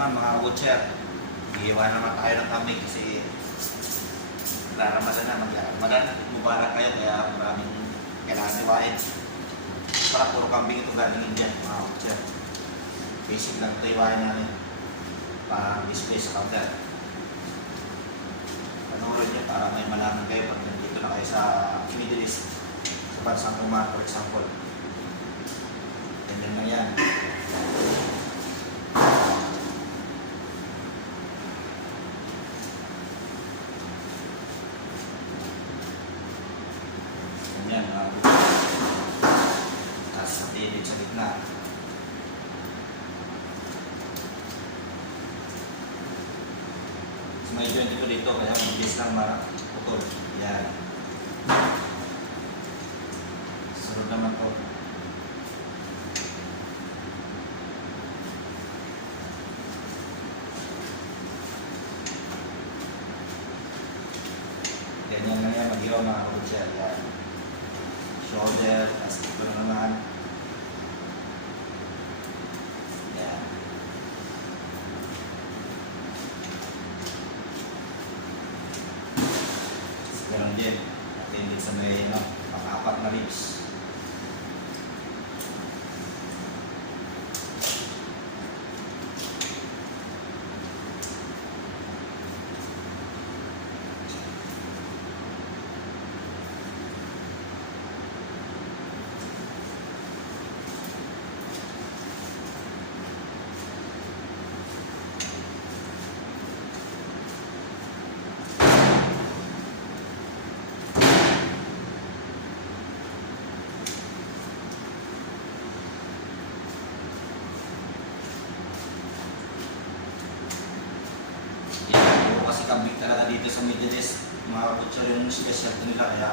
naman mga watcher. Iiwan naman tayo ng kambing kasi Ramadan na, mag-Ramadan. Mubarak kayo kaya maraming kailangan iwain. Para puro kambing ito galing India mga watcher. Basic lang ito iwain namin. Pa-display sa counter. Panoorin nyo para may malaman kayo pag nandito na kayo sa Middle East. Sa bansang Oman, for example. Ganyan na yan. Ganyan, mga Tapos sa gitna. Tapos may joint ko dito, kaya mabilis lang maputol. Yan. Sunod naman to. Ganyan lang yan, mag-iwa mga kabutser. Yan. Shoulder, tapos ito na naman. Yan. Tapos ganun din. Natin din sa may, ano, pang-apat na lips. Yan, puro kasi kambing talaga dito sa Middle East. Mga butcher yung special nila kaya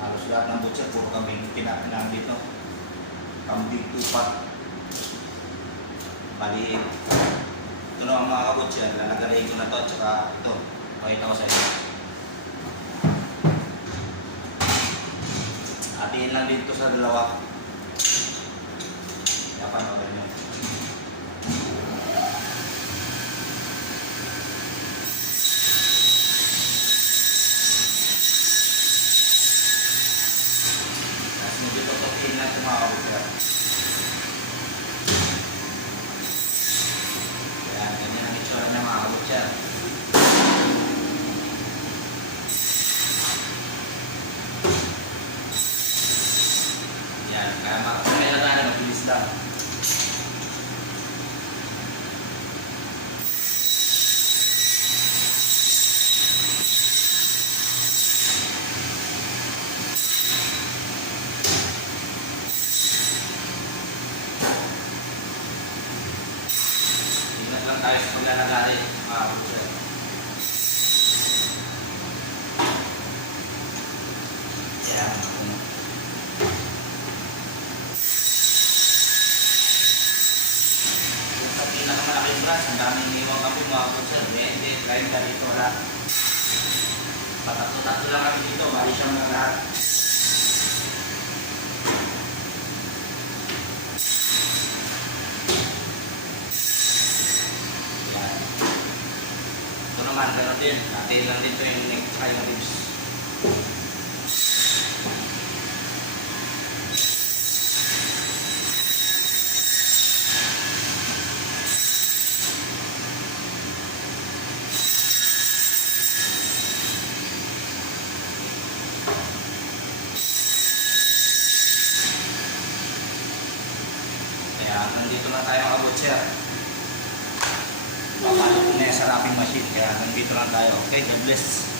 halos lahat ng butcher puro kambing kinakain dito. Kambing tupat. Bali, ito na ang mga kabutcher, lalagarin ko na to at saka ito, pakita ko sa inyo. Atiin lang dito sa dalawa. Kaya panoorin nyo. Tapos medyo tutukin lang ito mga kabutcher. Kaya ganyan ang itsura ng mga kabutcher. Yan, kaya mga kailangan mabilis lang. Ingat lang tayo sa paglalagay, mga kabutcher. Yan, mga sa pinakamalaking ang daming iwang kami mga kutser. Hindi, kain ka dito lahat. Patatlo-tatlo lang kami dito, bali siyang lahat. Yan. Naman, gano'n din. Natin lang dito yung yung ribs. Kaya nandito na tayo mga butcher. Yan sa wrapping machine. Kaya nandito lang tayo. Okay, God bless.